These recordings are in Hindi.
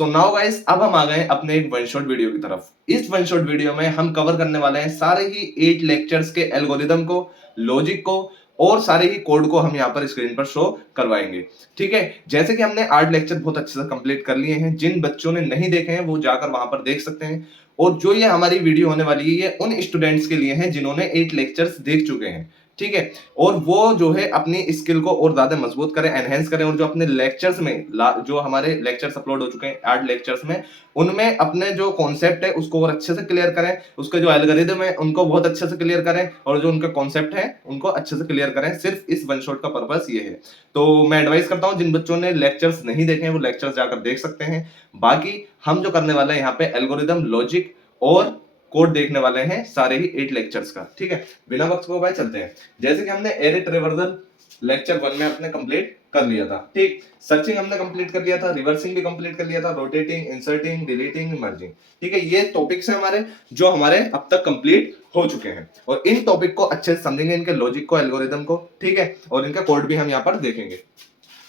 सो नाउ गाइस, अब हम आ गए अपने एक वन शॉट वीडियो की तरफ। इस वन शॉट वीडियो में हम कवर करने वाले हैं सारे ही 8 लेक्चर्स के एल्गोरिदम को, लॉजिक को और सारे ही कोड को हम यहाँ पर स्क्रीन पर शो करवाएंगे। ठीक है, जैसे कि हमने 8 लेक्चर बहुत अच्छे से कंप्लीट कर लिए हैं। जिन बच्चों ने नहीं देखे हैं वो जाकर वहां पर देख सकते हैं। और जो ये हमारी वीडियो होने वाली है ये उन स्टूडेंट्स के लिए है जिन्होंने 8 लेक्चर्स देख चुके हैं। ठीक है, और वो जो है अपनी स्किल को और ज्यादा मजबूत करें, एनहेंस करें, और जो अपने लेक्चर्स में जो हमारे लेक्चर्स अपलोड हो चुके हैं 8 लेक्चर्स में, उनमें अपने जो कॉन्सेप्ट है उसको और अच्छे से क्लियर करें, उसके जो एल्गोरिदम है उनको बहुत अच्छे से क्लियर करें, और जो उनका कॉन्सेप्ट है उनको अच्छे से क्लियर करें। सिर्फ इस वन शॉट का पर्पस ये है। तो मैं एडवाइस करता हूं जिन बच्चों ने लेक्चर्स नहीं देखे हैं वो लेक्चर्स जाकर देख सकते हैं। बाकी हम जो करने वाले हैं यहाँ पे एल्गोरिदम, लॉजिक और कोड देखने वाले हैं सारे ही 8 लेक्चर्स का। ठीक है, बिना वक्त को भाई चलते हैं। जैसे कि हमने एरे ट्रेवर्सल लेक्चर 1 में अपने कंप्लीट कर लिया था। ठीक, सर्चिंग हमने कंप्लीट कर लिया था, रिवर्सिंग भी कंप्लीट कर लिया था, रोटेटिंग, इंसर्टिंग, डिलीटिंग, मर्जिंग। ठीक है, ये टॉपिक्स हैं हमारे जो हमारे अब तक कंप्लीट हो चुके हैं, और इन टॉपिक को अच्छे से समझेंगे, इनके लॉजिक को, एल्गोरिदम को। ठीक है, और इनका कोड भी हम यहाँ पर देखेंगे।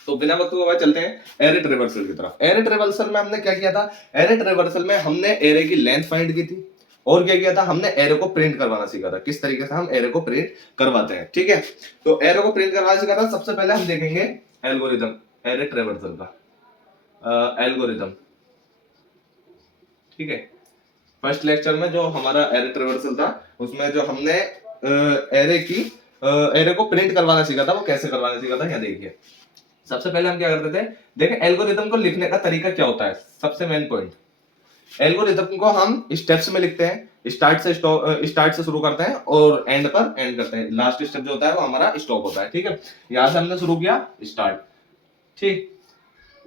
तो बिना वक्त को चलते हैं एरे ट्रेवर्सल की तरफ। एरे ट्रेवर्सल में हमने क्या किया था? एरे ट्रेवर्सल में हमने एरे की लेंथ फाइंड की थी, और क्या किया था? हमने एरे को प्रिंट करवाना सीखा था, किस तरीके से हम एरे को प्रिंट करवाते हैं। ठीक है, तो एरे को प्रिंट करवाना सीखा था। सबसे पहले हम देखेंगे एल्गोरिदम, एरे ट्रेवर्सल का एल्गोरिदम। ठीक है, फर्स्ट लेक्चर में जो हमारा एरे ट्रेवर्सल था उसमें जो हमने एरे को प्रिंट करवाना सीखा था, वो कैसे करवाना सीखा था, यहाँ देखिए। सबसे पहले हम क्या करते थे, देखें एल्गोरिदम को लिखने का तरीका क्या होता है। सबसे मेन पॉइंट, एल्गोरिदम को हम स्टेप्स में लिखते हैं। स्टार्ट से शुरू करते हैं और एंड पर एंड करते हैं। लास्ट स्टेप जो होता है वो हमारा स्टॉप होता है। ठीक है, यहां से हमने शुरू किया स्टार्ट। ठीक,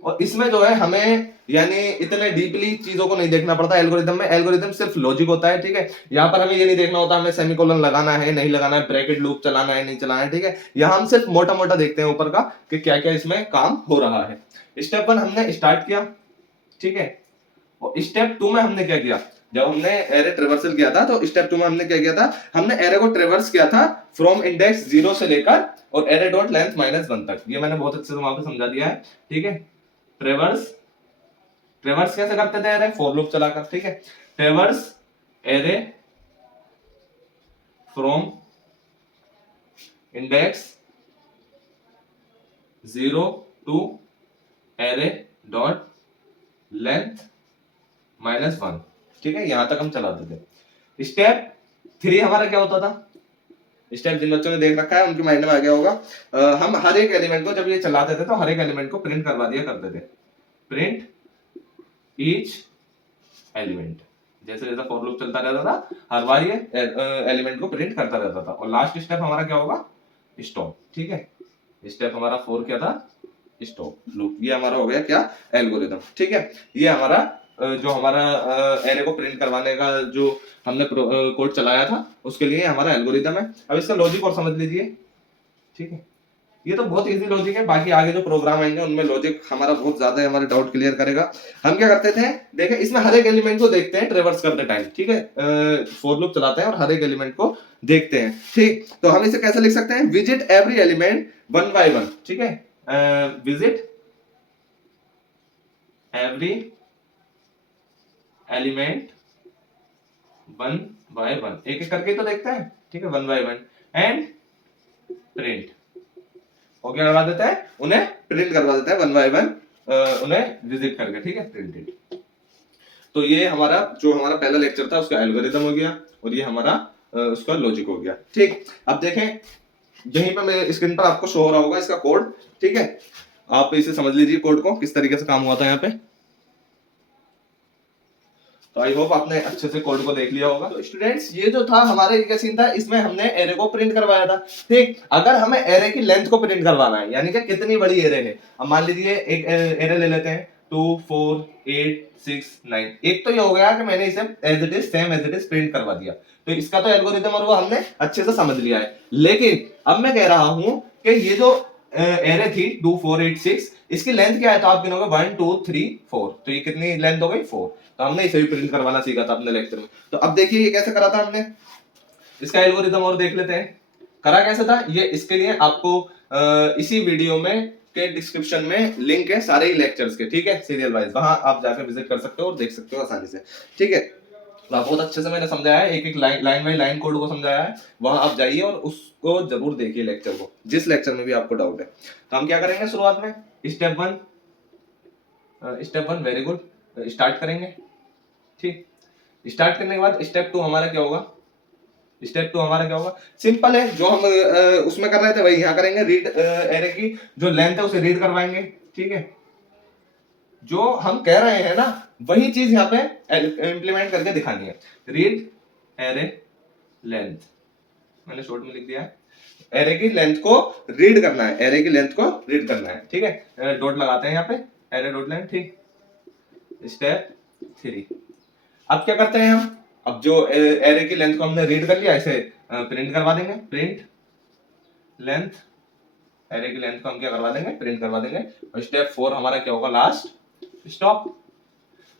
और इसमें जो है हमें यानी इतने डीपली चीजों को नहीं देखना पड़ता एल्गोरिदम में। एल्गोरिदम सिर्फ लॉजिक होता है। ठीक है, यहाँ पर हमें ये नहीं देखना होता हमें सेमीकोलन लगाना है नहीं लगाना है, ब्रैकेट लूप चलाना है नहीं चलाना है। ठीक है, यहाँ हम सिर्फ मोटा मोटा देखते हैं ऊपर का कि क्या क्या इसमें काम हो रहा है। स्टेप 1 हमने स्टार्ट किया। ठीक है, और स्टेप 2 में हमने क्या किया? जब हमने एरे ट्रेवर्सल किया था तो स्टेप 2 में हमने क्या किया था? हमने एरे को ट्रेवर्स किया था फ्रॉम इंडेक्स 0 से लेकर और एरे डॉट लेंथ -1 तक। ये मैंने बहुत अच्छे से वहां पे समझा दिया है। ठीक है, ट्रेवर्स कैसे करते थे? एरे फॉर लूप चलाकर। ठीक है, traverse array from index 0 to array dot length -1। ठीक है, यहां तक हम चलाते थे। स्टेप 3 हमारा क्या होता था? स्टेप जिन बच्चों ने देख रखा है उनके माइंड में आ गया होगा। हम हर एक एलिमेंट को जब ये चलाते थे तो हर एक एलिमेंट को प्रिंट करवा दिया करते थे। प्रिंट ईच एलिमेंट, जैसे जैसा फॉर लूप चलता रहता था हर बार ये एलिमेंट को प्रिंट करता रहता था। और लास्ट स्टेप हमारा क्या होगा? स्टॉप। ठीक है, स्टेप हमारा 4 क्या था? Stop loop. ये हमारा हो गया क्या? एल्गोरिदम। ठीक है, ये हमारा जो हमारा एरे को प्रिंट करवाने का जो हमने कोड चलाया था उसके लिए हमारा एल्गोरिदम है। अब इसका लॉजिक और समझ लीजिए। ठीक है, ये तो बहुत इजी लॉजिक है। बाकी आगे जो प्रोग्राम आएंगे उनमें लॉजिक हमारा बहुत ज्यादा है, हमारे डाउट क्लियर करेगा। हम क्या करते थे, देखें इसमें हर एक एलिमेंट को देखते हैं ट्रेवर्स करते टाइम। ठीक है, फॉर लूप चलाते हैं और हर एक एलिमेंट को देखते हैं। ठीक, तो हम इसे कैसे लिख सकते हैं? Visit every element 1 by 1। ठीक है, विजिट एवरी एलिमेंट 1 by 1, एक एक करके तो देखते हैं। ठीक है, 1 by 1 एंड प्रिंट। वो क्या करवा देता है? उन्हें प्रिंट करवा देता है 1 by 1, उन्हें विजिट करके। ठीक है, प्रिंटेड। तो ये हमारा जो हमारा पहला लेक्चर था उसका एल्गोरिदम हो गया, और ये हमारा उसका लॉजिक हो गया। ठीक, अब देखें यहीं पर मेरे स्क्रीन पर आपको शो हो रहा होगा इसका कोड। ठीक है, आप इसे समझ लीजिए कोड को किस तरीके से काम हुआ था यहाँ पे। तो आई होप आपने अच्छे से कोड को देख लिया होगा। तो स्टूडेंट्स, ये जो था हमारे क्या सीन था, इसमें हमने एरे को प्रिंट करवाया था। ठीक, अगर हमें एरे की लेंथ को प्रिंट करवाना है, यानी कि कितनी बड़ी एरे है, अब मान लीजिए एक एरे ले लेते हैं 2 4 8 6 9। एक तो ये हो गया कि मैंने इसे as it is same as it is print करवा दिया, तो इसका तो एल्गोरिदम और वो हमने अच्छे से समझ लिया है। लेकिन अब मैं कह रहा हूं कि ये जो एरे थी 2 4 8 6, इसकी लेंथ क्या है? तो आप गिनोगे 1 2 3 4, तो ये कितनी लेंथ हो गई? 4। तो हमने इसे भी प्रिंट करवाना सीखा था अपने लेक्चर में। तो अब देखिए ये कैसे करा था हमने, इसका एल्गोरिदम और देख लेते हैं। करा कैसे था ये, इसके लिए आपको इसी वीडियो में के डिस्क्रिप्शन में लिंक है सारे ही लेक्चर्स के, ठीक है, सीरियल वाइज, वहां आप जाकर विजिट कर सकते हो और देख सकते हो आसानी से, ठीक है। बहुत अच्छे से मैंने समझाया है, एक एक लाइन बाई लाइन कोड को समझाया है, वहां आप जाइए और उसको जरूर देखिए लेक्चर को, जिस लेक्चर में भी आपको डाउट है। तो हम क्या करेंगे शुरुआत में, step one very good, start करेंगे, ठीक। स्टार्ट करने के बाद स्टेप टू हमारा क्या होगा, सिंपल है, जो हम उसमें कर रहे थे वही यहाँ करेंगे, रीड एरे की जो लेंथ है उसे रीड करवाएंगे, ठीक है। जो हम कह रहे हैं ना वही चीज यहाँ पे इंप्लीमेंट करके दिखानी है, रीड एरे लेंथ, मैंने शॉर्ट में लिख दिया है, एरे की लेंथ को रीड करना है, ठीक है। डॉट लगाते हैं यहाँ पे, एरे डॉट लेंथ, ठीक। स्टेप 3, अब क्या करते हैं हम, अब जो एरे की लेंथ को हमने रीड कर लिया, इसे प्रिंट करवा देंगे, प्रिंट लेंथ, एरे की लेंथ को हम क्या करवा देंगे, प्रिंट करवा देंगे। और स्टेप 4 हमारा क्या होगा, लास्ट स्टॉप।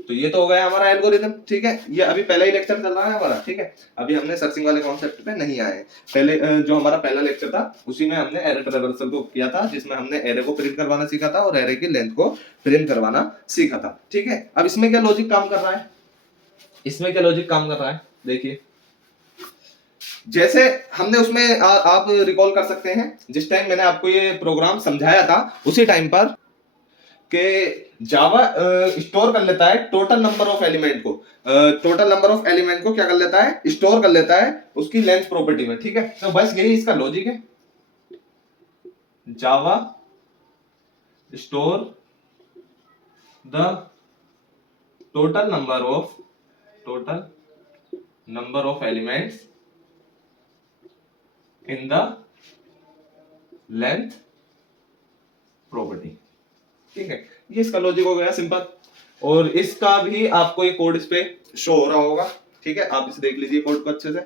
तो ये तो हो गया हमारा एल्गोरिथम, ठीक है। ये अभी पहला ही लेक्चर चल रहा है हमारा, ठीक है। अभी हमने सर्चिंग वाले कॉन्सेप्ट पे नहीं आए, पहले जो हमारा पहला लेक्चर था उसी में हमने एरे ट्रैवर्सल को किया था, जिसमें हमने एरे को प्रिंट करवाना सीखा था और एरे की लेंथ को प्रिंट करवाना सीखा था, ठीक है। अब इसमें क्या लॉजिक काम कर रहा है, देखिए, जैसे हमने उसमें आप रिकॉल कर सकते हैं, जिस टाइम मैंने आपको ये प्रोग्राम समझाया था उसी टाइम पर कि जावा स्टोर कर लेता है टोटल नंबर ऑफ एलिमेंट को, क्या कर लेता है, स्टोर कर लेता है उसकी लेंथ प्रॉपर्टी में, ठीक है। तो बस यही इसका लॉजिक है, Java store the total number of elements in the length property, ठीक है। ये इसका लॉजिक हो गया सिंपल, और इसका भी आपको ये कोड इस पे शो हो रहा होगा, ठीक है। आप इसे देख लीजिए कोड को अच्छे से,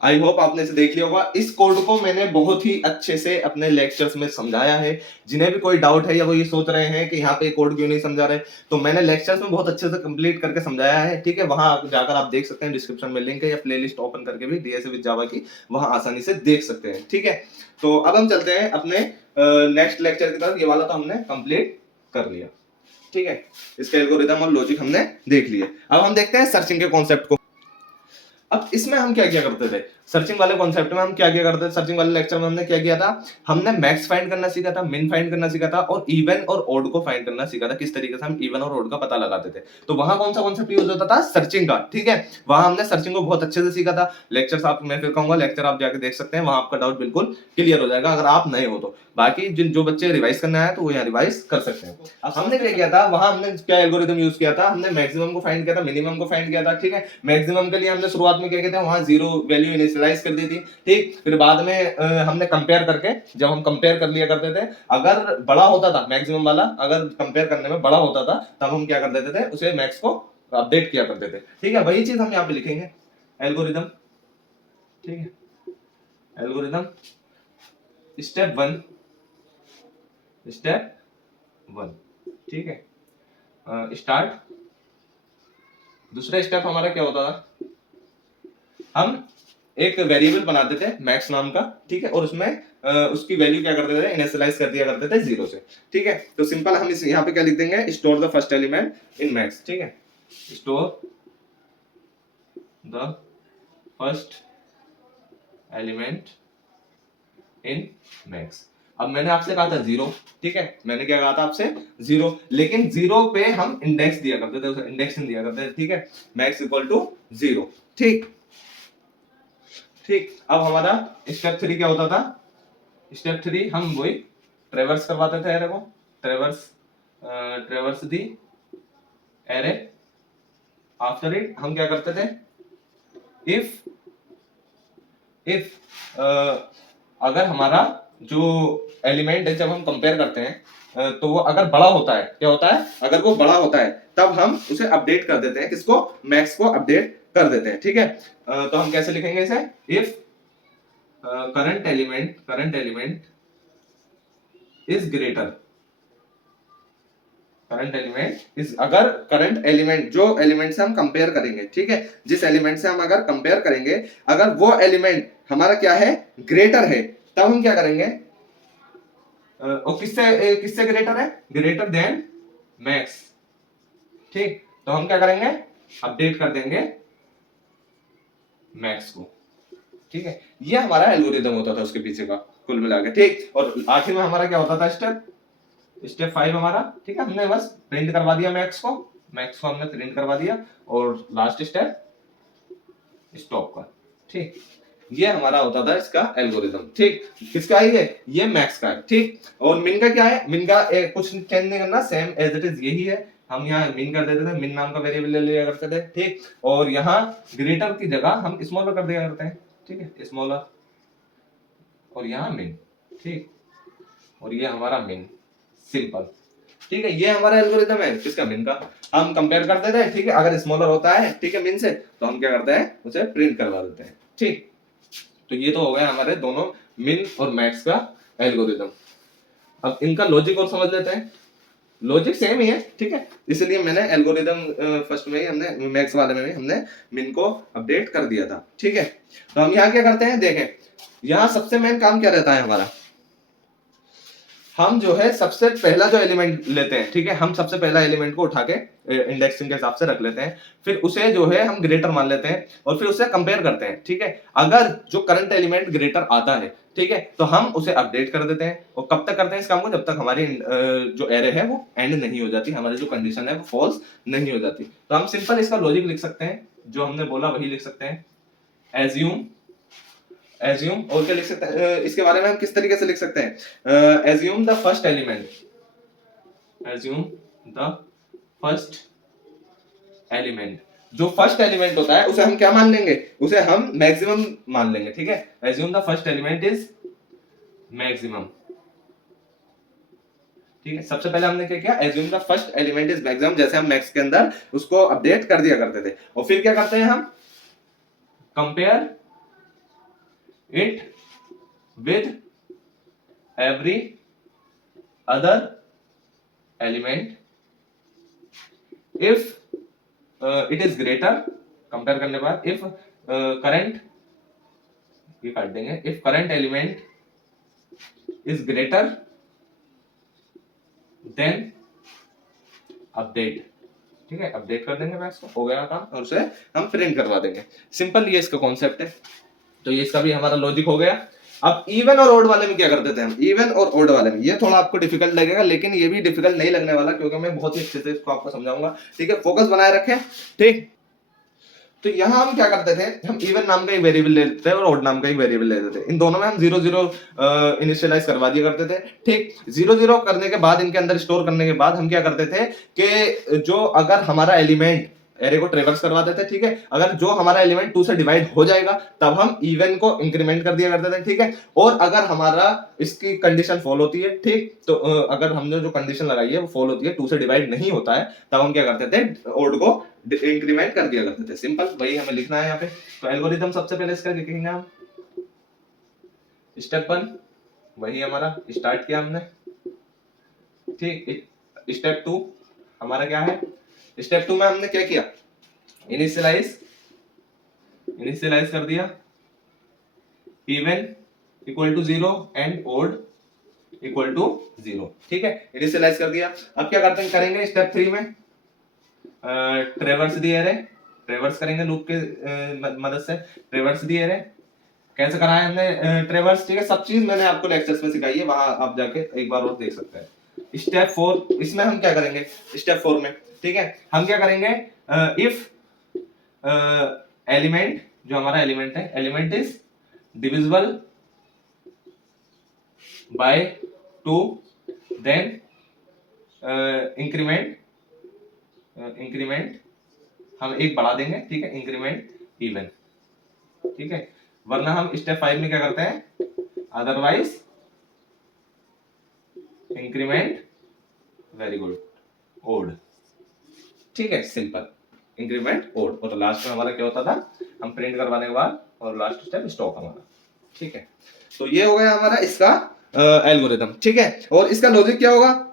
आई होप आपने इसे देख लिया होगा। इस कोड को मैंने बहुत ही अच्छे से अपने लेक्चर्स में समझाया है, जिन्हें भी कोई डाउट है या वो ये सोच रहे हैं कि यहाँ पे कोड क्यों नहीं समझा रहे, तो मैंने लेक्चर्स में बहुत अच्छे से कंप्लीट करके समझाया है, ठीक है। वहां जाकर आप देख सकते हैं, डिस्क्रिप्शन में लिंक है, या प्लेलिस्ट ओपन करके भी डीएसए विद जावा की वहां आसानी से देख सकते हैं, ठीक है। तो अब हम चलते हैं अपने नेक्स्ट लेक्चर की तरफ। ये वाला तो हमने कंप्लीट कर लिया, ठीक है, इसके एल्गोरिथम और लॉजिक हमने देख लिए। अब हम देखते हैं सर्चिंग के कॉन्सेप्ट को। अब इसमें हम क्या क्या करते थे, सर्चिंग वाले कॉन्सेप्ट में हम क्या क्या करते थे, सर्चिंग वाले लेक्चर में हमने क्या किया था, हमने मैक्स फाइंड करना सीखा था, मिन फाइंड करना सीखा था, और इवन और ओड को फाइंड करना सीखा था, किस तरीके से हम इवन और ओड का पता लगाते थे। तो वहां कौन सा कॉन्सेप्ट यूज होता था, सर्चिंग का, ठीक है। वहां हमने सर्चिंग को बहुत अच्छे से सीखा था। लेक्चर आप, मैं फिर कहूंगा लेक्चर आप जाके देख सकते हैं, वहां आपका डाउट बिल्कुल क्लियर हो जाएगा अगर आप नए हो तो। बाकी जो बच्चे रिवाइज करना है तो वो यहाँ रिवाइज कर सकते हैं। अब हमने क्या किया था, वहां हमने क्या एल्गोरिथम यूज किया था, हमने मैक्सिमम को फाइंड किया था, मिनिमम को फाइंड किया था, ठीक है। मैक्सिमम के लिए हमने शुरुआत में क्या किया था, वहां जीरो वैल्यू इनिशियलाइज कर दी थी, ठीक। फिर बाद में हमने कंपेयर करके, जब हम कंपेयर कर लिया करते थे, अगर बड़ा होता था मैक्सिमम वाला, अगर कंपेयर करने में बड़ा होता था, तब हम क्या कर देते थे, उसे मैक्स को अपडेट किया करते थे, ठीक है। वही चीज हम यहाँ पे लिखेंगे, एल्गोरिथम, ठीक है। एल्गोरिथम स्टेप वन, ठीक है। स्टार्ट, दूसरा स्टेप हमारा क्या होता था, हम एक वेरिएबल बनाते थे मैक्स नाम का, ठीक है, और उसमें उसकी वैल्यू क्या करते थे, इनिशियलाइज कर दिया करते थे 0 से, ठीक है। तो सिंपल हम इस यहाँ पे क्या लिख देंगे, store the first element in max, ठीक है, store the first element in max. अब मैंने आपसे कहा था 0, ठीक है, मैंने क्या कहा था आपसे 0, लेकिन 0 पे हम इंडेक्स दिया करते थे, उसे इंडेक्स दिया करते थे, ठीक है, मैक्स इक्वल टू 0, ठीक। अब हमारा स्टेप 3 क्या होता था, स्टेप 3 हम वही ट्रेवर्स करवाते थे एरे को, ट्रेवर्स दी एरे, आफ्टर इट हम क्या करते थे, इफ अगर हमारा जो एलिमेंट है, जब हम कंपेयर करते हैं तो वो अगर बड़ा होता है, क्या होता है, अगर वो बड़ा होता है तब हम उसे अपडेट कर देते हैं, किसको, मैक्स को अपडेट कर देते हैं, ठीक है। तो हम कैसे लिखेंगे इसे, if current element is greater, अगर करंट एलिमेंट, जो एलिमेंट से हम कंपेयर करेंगे, ठीक है, जिस एलिमेंट से हम अगर कंपेयर करेंगे, अगर वो एलिमेंट हमारा क्या है, ग्रेटर है, तब हम क्या करेंगे, और किससे ग्रेटर है, ग्रेटर देन मैक्स। ठीक, तो हम क्या करेंगे, अपडेट कर देंगे मैक्स को। ठीक है, ये हमारा एल्गोरिदम होता था उसके पीछे का कुल मिला के। ठीक, और आखिर में हमारा क्या होता था, स्टेप 5 हमारा। ठीक है, हमने बस प्रिंट करवा दिया मैक्स को हमने प्रिंट करवा दिया, और लास्ट स्टेप स्टॉप का। ठीक, ये हमारा होता था इसका एल्गोरिदम। ठीक, किसका है ये मैक्स का है। ठीक, और मिन का क्या है, मिन का कुछ चेंज नहीं करना, सेम एज इट इज यही है। हम यहाँ मिन कर देते थे, मिन नाम का वेरिएबल ले लिया करते थे। ठीक, और यहाँ ग्रेटर की जगह हम स्मॉलर कर दिया करते हैं। ठीक है, स्मॉलर, और यहाँ मिन। ठीक, और ये हमारा मिन, सिंपल। ठीक है, ये हमारा एल्गोरिदम है किसका, मिन का। हम कंपेयर कर देते हैं। ठीक है, अगर स्मॉलर होता है, ठीक है, मिन से, तो हम क्या करते हैं, उसे प्रिंट करवा देते हैं। ठीक, तो ये तो हो गया हमारे दोनों मिन और मैक्स का एल्गोरिदम। अब इनका लॉजिक और समझ लेते हैं। लॉजिक सेम ही है। ठीक है, इसलिए मैंने एल्गोरिदम फर्स्ट में ही हमने मैक्स वाले में भी हमने मिन को अपडेट कर दिया था। ठीक है, तो हम यहाँ क्या करते हैं, देखें, यहाँ सबसे मेन काम क्या रहता है हमारा, हम जो है सबसे पहला जो एलिमेंट लेते हैं। ठीक है, हम सबसे पहला एलिमेंट को उठा के इंडेक्सिंग के हिसाब से रख लेते हैं, फिर उसे जो है हम ग्रेटर मान लेते हैं, और फिर उसे कंपेयर करते हैं। ठीक है, अगर जो करंट एलिमेंट ग्रेटर आता है, ठीक है, तो हम उसे अपडेट कर देते हैं। और कब तक करते हैं इस काम को, जब तक हमारी जो एरे है वो एंड नहीं हो जाती, हमारी जो कंडीशन है वो फॉल्स नहीं हो जाती। तो हम सिंपल इसका लॉजिक लिख सकते हैं, जो हमने बोला वही लिख सकते हैं। एज्यूम, और क्या लिख सकते हैं, इसके बारे में हम किस तरीके से लिख सकते हैं, एज्यूम द फर्स्ट एलिमेंट, जो फर्स्ट एलिमेंट होता है उसे हम क्या मान लेंगे, उसे हम मैक्सिमम मान लेंगे। ठीक है, assume the first element is maximum. ठीक है, सबसे पहले हमने क्या किया, assume the first element is maximum, जैसे हम मैक्स के अंदर उसको अपडेट कर दिया करते थे। और फिर क्या करते हैं हम, compare it with every other element if it is greater, compare करने के बाद if current, ये काट देंगे, if current element is greater then update। ठीक है, अपडेट कर देंगे मैक्स को, हो गया काम, और उसे हम प्रिंट करवा देंगे। सिंपल ये इसका कॉन्सेप्ट है। तो ये इसका भी हमारा लॉजिक हो गया। अब इवन और ओड वाले में क्या करते थे हम, इवन और ओड वाले में, ये थोड़ा आपको डिफिकल्ट लगेगा, लेकिन ये भी डिफिकल्ट नहीं लगने वाला, क्योंकि मैं बहुत ही अच्छे से इसको आपको समझाऊंगा। ठीक है, फोकस बनाए रखें। ठीक, तो यहाँ हम क्या करते थे, हम इवन नाम का एक वेरिएबल ले लेते थे और ओड नाम का एक वेरिएबल ले लेते थे। इन दोनों में हम 0 0 इनिशियलाइज करवा दिया करते थे। ठीक, 0 0 करने के बाद, इनके अंदर स्टोर करने के बाद हम क्या करते थे कि जो अगर हमारा एलिमेंट एरे को ट्रेवर्स करवा देते हैं, ठीक है, अगर जो हमारा एलिमेंट 2 से डिवाइड हो जाएगा तब हम इवन को इंक्रीमेंट कर दिया करते थे। ठीक है, और अगर हमारा इसकी कंडीशन फॉल होती है, ठीक, तो अगर हमने जो कंडीशन लगाई है वो फॉल होती है, 2 से डिवाइड नहीं होता है, तब हम क्या करते थे, ओड को इंक्रीमेंट कर दिया करते थे। सिंपल, वही हमें लिखना है यहाँ पे। तो एल्गोरिथम सबसे पहले इसका लिखेंगे हम, स्टेप 1 वही हमारा स्टार्ट किया हमने। ठीक, स्टेप 2 हमारा क्या है, स्टेप 2 में हमने क्या किया, इनिशियलाइज कर दिया, even equal to 0 and odd equal to 0। ठीक है, इनिशियलाइज कर दिया। अब क्या करते हैं, करेंगे स्टेप 3 में ट्रेवर्स दी एरे, ट्रेवर्स करेंगे लूप के मदद से, ट्रेवर्स दी एरे। कैसे कराया हमने ट्रेवर्स, ठीक है, सब चीज मैंने आपको लेक्चर्स में सिखाई है, वहां आप जाके एक बार और देख सकते हैं। स्टेप 4, इसमें हम क्या करेंगे, स्टेप 4 में, ठीक है, हम क्या करेंगे, इफ एलिमेंट, जो हमारा एलिमेंट है, element is divisible by 2 then increment हम एक बढ़ा देंगे। ठीक है, इंक्रीमेंट इवन। ठीक है, वरना हम स्टेप 5 में क्या करते हैं, otherwise increment, very good, odd. ठीक है, सिंपल, इंक्रीमेंट ओड। और लास्ट में हमारा क्या होता था, हम प्रिंट करवाने के बाद, और लास्ट स्टेप स्टॉप हमारा। ठीक है, तो ये हो गया हमारा इसका एल्गोरिथम। ठीक है, और इसका लॉजिक क्या होगा,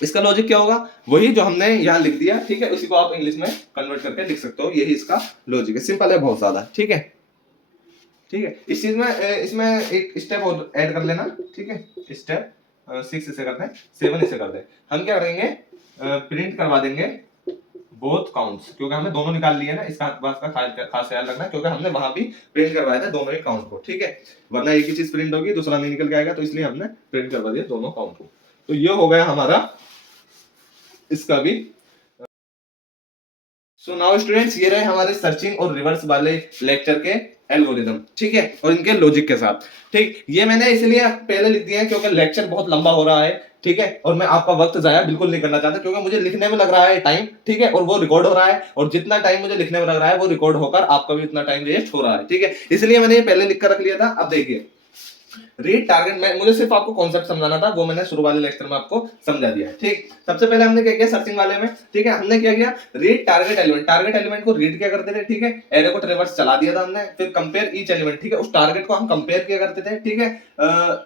इसका लॉजिक क्या होगा, वही जो हमने यहाँ लिख दिया। ठीक है, उसी को आप इंग्लिश में कन्वर्ट करके लिख सकते हो, यही इसका लॉजिक है। सिंपल है बहुत ज्यादा। ठीक है, ठीक है, इस चीज में इसमें एक स्टेप और ऐड कर लेना। ठीक है, स्टेप 6 इसे करते हैं, 7 इसे कर दें। हम क्या करेंगे, प्रिंट करवा देंगे बोथ काउंट्स, क्योंकि हमने दोनों निकाल लिए ना, इसका बात का खास ख्याल रखना, क्योंकि हमने वहां भी प्रिंट करवाया था दोनों ही काउंट को, ठीक है, वरना एक ही चीज प्रिंट होगी दूसरा नहीं निकल के आएगा, तो इसलिए हमने प्रिंट करवा दिया दोनों काउंट को। तो ये हो गया हमारा इसका भी। सो नाउ स्टूडेंट्स, ये रहे हमारे सर्चिंग और रिवर्स वाले लेक्चर के एल्गोरिदम, ठीक है, और इनके लॉजिक के साथ। ठीक, ये मैंने इसलिए पहले लिख दिया है क्योंकि लेक्चर बहुत लंबा हो रहा है, ठीक है, और मैं आपका वक्त जाया बिल्कुल नहीं करना चाहता, क्योंकि मुझे लिखने में लग रहा है टाइम, ठीक है, और वो रिकॉर्ड हो रहा है, और जितना टाइम मुझे लिखने में लग रहा है वो रिकॉर्ड होकर आपका भी उतना टाइम वेस्ट हो रहा है, ठीक है, इसलिए मैंने ये पहले लिख कर रख लिया था। अब देखिए, रीड टारगेट में मुझे सिर्फ आपको कॉन्सेप्ट समझाना था, वो मैंने शुरू वाले लेक्चर में आपको समझा दिया है। ठीक, सबसे पहले हमने क्या किया सर्चिंग वाले में, ठीक है, हमने क्या किया, read target element, target element को रीड क्या करते थे, ठीक है, एरे को रिवर्स चला दिया था हमने, फिर कंपेयर ईच एलिमेंट, ठीक है, उस टारगेट को हम कंपेयर किया करते थे, ठीक है,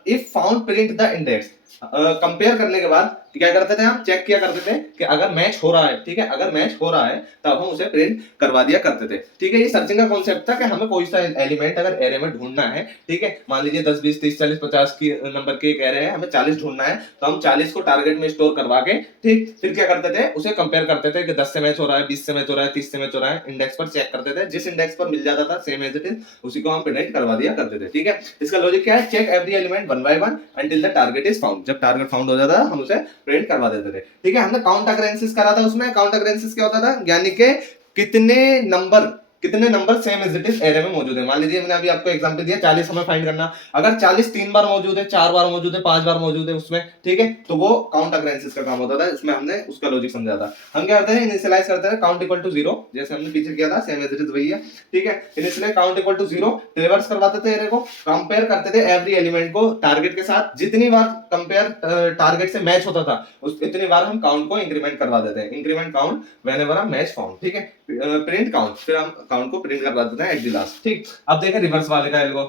if found print the index, compare करने के बाद क्या करते थे, हम चेक किया करते थे कि अगर मैच हो रहा है, ठीक है, अगर मैच हो रहा है तब हम उसे प्रिंट करवा दिया करते थे, ठीक है। ये सर्चिंग का कॉन्सेप्ट था कि हमें कोई सा एलिमेंट अगर एरे में ढूंढना है, ठीक है, मान लीजिए 10 20 30 40 50 की नंबर के एक एरे है, हमें 40 ढूंढना है, तो हम 40 को टारगेट में स्टोर करवा के, ठीक, फिर क्या करते थे, उसे कंपेयर करते थे कि 10 से मैच हो रहा है, 20 से मैच हो रहा है, 30 से मैच हो रहा है, इंडेक्स पर चेक करते थे, जिस इंडेक्स पर मिल जाता था सेम एज इट इज उसी को हम प्रिंट करवा दिया करते थे, ठीक है। इसका लॉजिक क्या है, check every element one by one until the target is found, जब टारगेट फाउंड हो जाता हम उसे प्रिंट करवा देते थे, ठीक है। हमने काउंट अकरेंसेस करा था, उसमें काउंट अकरेंसेस क्या होता था, यानी कि कितने number same as it is array में मौजूद है। मान लीजिए मैंने अभी आपको एग्जांपल दिया 40 हमें फाइंड करना, अगर 40 3 बार मौजूद है, 4 बार मौजूद है, 5 बार मौजूद है उसमें, ठीक है, तो वो काउंट अकरेंसेस का काम होता था, उसमें हमने उसका लॉजिक समझा था। हम क्या करते हैं, इनिशियलाइज करते हैं काउंट इक्वल टू 0, जैसे हमने पीछे किया था सेम एज इट इज वही है, ठीक है, initialize count equal to 0, reverse करवाते थे एरे को, कंपेयर करते थे एवरी एलिमेंट को टारगेट के साथ, जितनी बार कंपेयर टारगेट से मैच होता था उस इतनी बार हम काउंट को इंक्रीमेंट करवा देते हैं, increment count whenever a match found, ठीक है, प्रिंट काउंट, फिर हम काउंट को प्रिंट करवा देते हैं एट द लास्ट, ठीक। अब देखें रिवर्स वाले का एल्गो,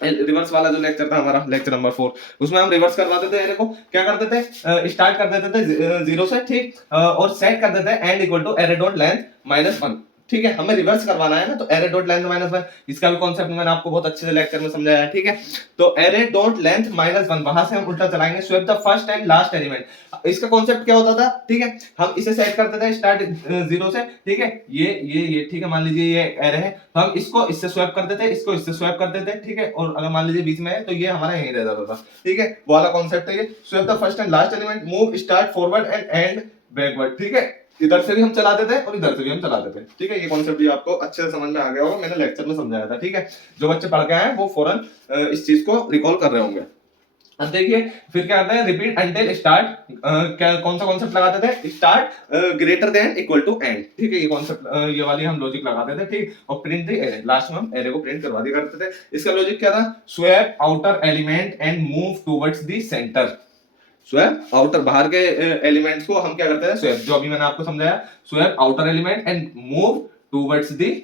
रिवर्स वाला जो लेक्चर था हमारा लेक्चर नंबर 4, उसमें हम रिवर्स करवाते थे एरे को, क्या करते थे, स्टार्ट कर देते थे 0 से, ठीक, और सेट कर देते हैं end equal to array dot length -1, ठीक है, हमें रिवर्स करवाना है ना, तो एरे डॉट लेंथ -1, इसका भी कॉन्सेप्ट मैंने आपको बहुत अच्छे से लेक्चर में समझाया है, ठीक है। तो एरे डॉट लेंथ -1, वहां से हम उल्टा चलाएंगे, swap the first and last element. इसका कॉन्सेप्ट क्या होता था, ठीक है, हम इसे सेट करते थे स्टार्ट 0 से, ठीक है, ये ठीक है, मान लीजिए ये एरे है, तो हम इसको इससे स्वैप कर देते, इसको इससे स्वैप कर देते, ठीक है, और अगर मान लीजिए बीच में है तो ये हमारा यहीं रह जाता था, ठीक है, वो वाला कॉन्सेप्ट है ये, swap the first and last element, move start forward and and backward, ठीक है, इधर से भी हम चलाते थे और इधर से भी हम चलाते थे, ठीक है। ये कॉन्सेप्ट भी आपको अच्छे से समझ में आ गया होगा, मैंने लेक्चर में समझाया था, ठीक है, जो बच्चे पढ़ के आए वो फौरन इस चीज को रिकॉल कर रहे होंगे। अब देखिए फिर क्या आता है, रिपीट अंटिल स्टार्ट, क्या कौन सा कॉन्सेप्ट लगाते थे, start greater than equal to end, ठीक है, ये कॉन्सेप्ट ये वाली हम लॉजिक लगाते थे, ठीक, और प्रिंट द एरे, लास्ट में हम एरे को प्रिंट करवा दिया करते थे। इसका लॉजिक क्या था, swap outer element and move towards the centre, swap outer बाहर के एलिमेंट्स को हम क्या करते हैं, स्वैप, जो अभी मैंने आपको समझाया, swap outer element and move towards the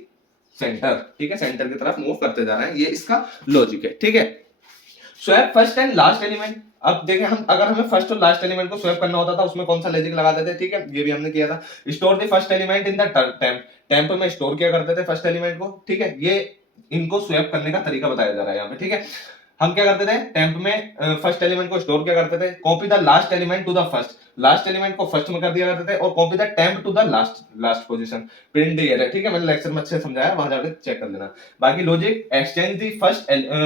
centre, ठीक है, सेंटर की तरफ मूव करते जा रहे हैं, ये इसका लॉजिक है, ठीक है। Swap first and last element, अब देखें हम अगर हमें फर्स्ट और लास्ट एलिमेंट को स्वैप करना होता था उसमें कौन सा लॉजिक लगाते थे, ठीक है, ये भी हमने किया था। Store the first element in the temp, temp में स्टोर किया करते थे फर्स्ट एलिमेंट को, ठीक है, ये इनको स्वैप करने का तरीका बताया जा रहा है यहाँ पे, ठीक है। हम क्या करते थे, टेम्प में फर्स्ट एलिमेंट को स्टोर क्या करते थे, copy the last element to the first, last element को फर्स्ट में कर दिया करते थे, और copy the temp to the last position, print the array, ठीक है, मैंने लेक्चर में अच्छे से समझाया, वहां जाकर चेक कर लेना। बाकी logic exchange the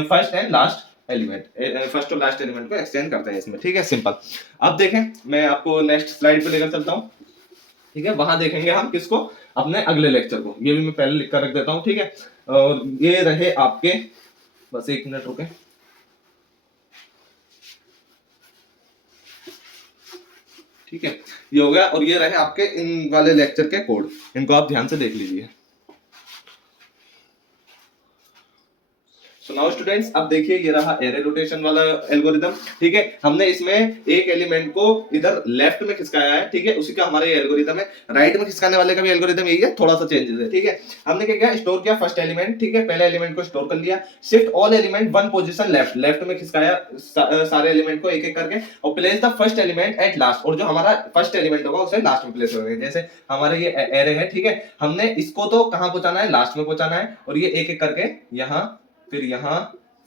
first and last element, first और लास्ट एलिमेंट को एक्सचेंज करते हैं इसमें, ठीक है, सिंपल। अब देखें मैं आपको नेक्स्ट स्लाइड पे लेकर चलता हूँ, ठीक है, वहां देखेंगे हम किसको, अपने अगले लेक्चर को, ये भी मैं पहले लिख कर रख देता हूँ, ठीक है, और ये रहे आपके, बस 1 मिनट रुके, ठीक है, ये हो गया, और ये रहे आपके इन वाले लेक्चर के कोड, इनको आप ध्यान से देख लीजिए। सो नाउ स्टूडेंट्स, अब देखिए ये रहा एरे रोटेशन वाला एल्गोरिदम, ठीक है, हमने इसमें एक एलिमेंट को इधर लेफ्ट में खिसकाया है, ठीक है, उसी का हमारा ये एल्गोरिदम है। राइट में खिसकाने वाले का भी एल्गोरिदम यही है, थोड़ा सा चेंजेस है, ठीक है। हमने क्या किया, स्टोर किया फर्स्ट एलिमेंट, ठीक है, पहले एलिमेंट को स्टोर कर लिया, shift all element one position left, left में खिसकाया सारे एलिमेंट को एक एक करके, और place the first element at last, और जो हमारा फर्स्ट एलिमेंट होगा उसे लास्ट में प्लेस करेंगे। जैसे हमारे ये एरे है, ठीक है, हमने इसको तो कहां पहुंचाना है, लास्ट में पहुंचाना है, और ये एक एक करके यहाँ, फिर यहाँ,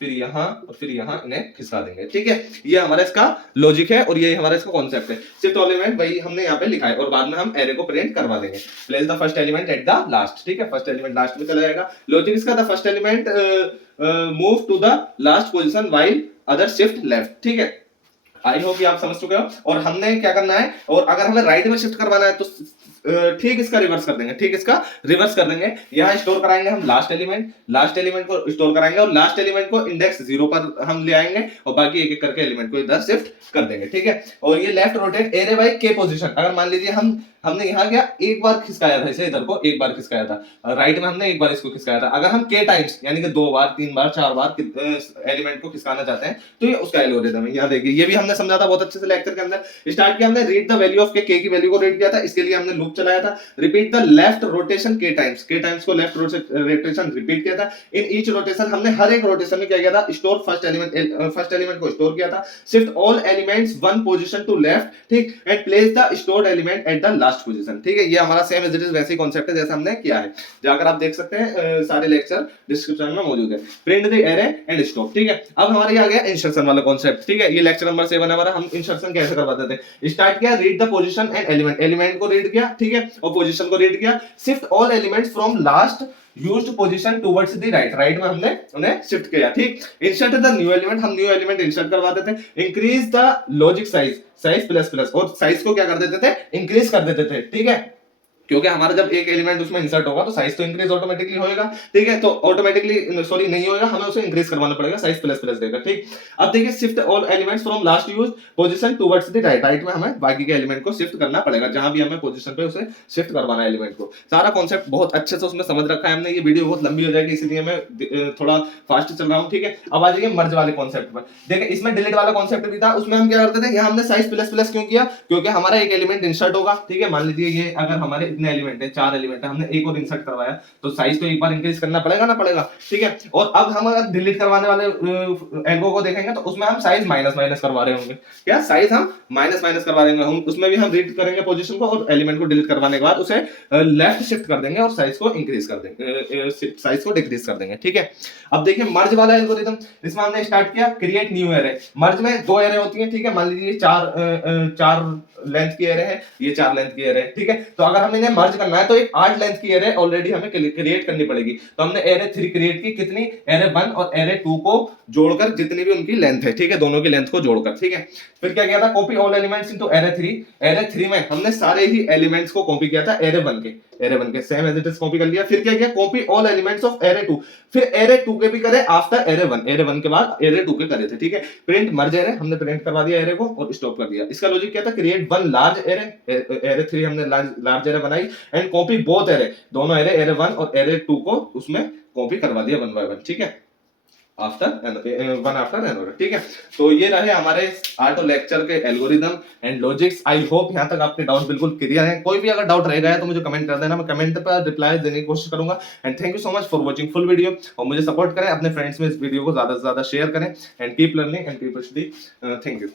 फिर यहाँ और फिर यहाँ इन्हें खिसका देंगे, ठीक है। ये हमारा इसका लॉजिक है और ये हमारा इसका कॉन्सेप्ट है। शिफ्ट ऑल एलिमेंट वही हमने यहाँ पे लिखा है और बाद में हम एरे को प्रिंट करवा देंगे। Place the first element at the last, ठीक है, फर्स्ट एलिमेंट लास्ट में चला जाएगा। लॉजिक इसका the first element move to the last position while other shift left, ठीक है। आई होप कि आप समझ चुके हो। और हमने क्या करना है, और अगर हमें राइट में शिफ्ट करवाना है तो ठीक इसका रिवर्स कर देंगे, ठीक इसका रिवर्स कर देंगे। यहाँ स्टोर कराएंगे हम लास्ट एलिमेंट को स्टोर कराएंगे और लास्ट एलिमेंट को इंडेक्स 0 पर हम ले आएंगे और बाकी एक एक करके एलिमेंट को इधर शिफ्ट कर देंगे, ठीक है। और ये लेफ्ट रोटेट एरे बाय के पोजीशन, अगर मान लीजिए हमने यहाँ क्या एक बार खिसकाया था इसे, इधर को एक बार खिसकाया था, राइट में हमने एक बार इसको खिसकाया था। अगर हम के टाइम्स यानी कि 2 बार 3 बार 4 बार एलिमेंट को खिसकाना चाहते हैं तो ये उसका एल्गोरिथम है। यहाँ देखिए ये भी हमने समझा था बहुत अच्छे से लेक्चर के अंदर। स्टार्ट किया हमने रीड द वैल्यू ऑफ के की वैल्यू को रीड किया था, इसके लिए हमने लूप चलाया था। रिपीट द लेफ्ट रोटेशन के टाइम्स को लेफ्ट रोटेशन रिपीट किया था। इन ईच रोटेशन हमने हर एक रोटेशन में क्या किया था, स्टोर फर्स्ट एलिमेंट को स्टोर किया था। Shift all elements one position to left, ठीक, and place the stored element at the last position, ठीक है। ये हमारा सेम एज इट इज वैसे ही कॉन्सेप्ट है जैसे हमने किया है, जाकर आप देख सकते हैं, सारे लेक्चर डिस्क्रिप्शन में मौजूद है। Print the array and stop, ठीक है। अब हमारे आ गया इंस्ट्रक्शन वाला कॉन्सेप्ट, ठीक है। ये लेक्चर नंबर 7 हमारा, हम इंस्ट्रक्शन कैसे करवाते थे। स्टार्ट किया, read the position and element को रीड किया, ठीक है, और पोजीशन को रीड किया। Shift all elements from last used position towards the right में हमने उन्हें शिफ्ट किया, ठीक। इंसर्ट द न्यू एलिमेंट, हम न्यू एलिमेंट इंसर्ट करवा देते थे। Increase the logic size plus और साइज को क्या कर देते थे, इंक्रीज कर देते थे, ठीक है। क्योंकि हमारा जब एक एलिमेंट उसमें इंसर्ट होगा तो साइज तो इंक्रीज ऑटोमेटिकली होएगा, ठीक है। तो ऑटोमेटिकली सॉरी नहीं होएगा, हमें उसे इंक्रीज करवाना पड़ेगा, साइज प्लस देगा, ठीक। अब देखिए, shift all elements from last use position towards the right में हमें बाकी के एलिमेंट को शिफ्ट करना पड़ेगा, जहां भी हमें पोजीशन पे उसे शिफ्ट करवाना है एलिमेंट को। सारा कॉन्सेप्ट बहुत अच्छे से उसमें समझ रखा है हमने। ये वीडियो बहुत लंबी हो जाएगी इसलिए मैं थोड़ा फास्ट चल रहा हूं, ठीक है। अब आ जाइए मर्ज वाले कॉन्सेप्ट पर। देखिए इसमें डिलीट वाला कॉन्सेप्ट भी था, उसमें हम क्या करते थे, यहाँ हमने साइज प्लस क्यों किया, क्योंकि हमारा एक एलिमेंट इंसर्ट होगा, ठीक है। मान लीजिए ये अगर हमारे इतने एलिमेंट है, 4 एलिमेंट है, हमने एक और इंसर्ट करवाया तो साइज तो एक बार इंक्रीज करना पड़ेगा ना पड़ेगा, ठीक है। और अब हम अगर डिलीट करवाने वाले एल्गो को देखेंगे तो उसमें हम साइज माइनस करवा रहे होंगे, क्या साइज हम माइनस करवा रहे होंगे। हम उसमें भी हम रीड करेंगे पोजीशन को और एलिमेंट को डिलीट करवाने के बाद उसे लेफ्ट शिफ्ट कर देंगे और साइज को इंक्रीज कर देंगे, साइज को डिक्रीज कर देंगे, ठीक है। अब देखिए मर्ज वाला एल्गोरिथम, इसमें हमने स्टार्ट किया, क्रिएट न्यू एरे। मर्ज में 2 एरे होती है, ठीक है। मान लीजिए 4 लेंथ की एरे है, ये 4 लेंथ की एरे है, ठीक है। तो अगर हमें इन्हें मर्ज करना है तो एक 8 लेंथ की एरे ऑलरेडी हमें क्रिएट करनी पड़ेगी। तो हमने एरे 3 क्रिएट की, कितनी, एरे 1 और एरे 2 को जोड़कर जितनी भी उनकी लेंथ है, ठीक है, दोनों की लेंथ को जोड़कर, ठीक है। फिर क्या किया था, copy all elements into array 3। Array 3 में हमने सारे ही एलिमेंट्स को कॉपी किया था एरे 1 के same as it is copy कर लिया। फिर क्या किया, copy all elements of array 2। फिर एरे 2 के भी करे आफ्टर एरे 1 के बाद एरे 2 के करे थे, ठीक है। प्रिंट मर्ज एरे, हमने प्रिंट करवा दिया एरे को और स्टॉप कर दिया। इसका लॉजिक क्या था, क्रिएट 1 लार्ज एरे 3 हमने लार्ज एरे बनाई एंड कॉपी बोथ एरे, दोनों एरे 1 और एरे 2 को उसमें कॉपी करवा दिया 1 बाय 1, ठीक है, आफ्टर एनोडर, ठीक है। तो ये रहे हमारे आर्टो लेक्चर के algorithm and logics. I hope यहाँ तक आपके डाउट बिल्कुल क्लियर है। कोई भी अगर डाउट रह गया है तो मुझे कमेंट कर देना, मैं कमेंट पर रिप्लाई देने की कोशिश करूंगा। And thank you so much for watching full video. और मुझे सपोर्ट करें, अपने फ्रेंड्स में इस वीडियो को ज्यादा से ज्यादा शेयर करें। And keep learning and keep study. Thank you.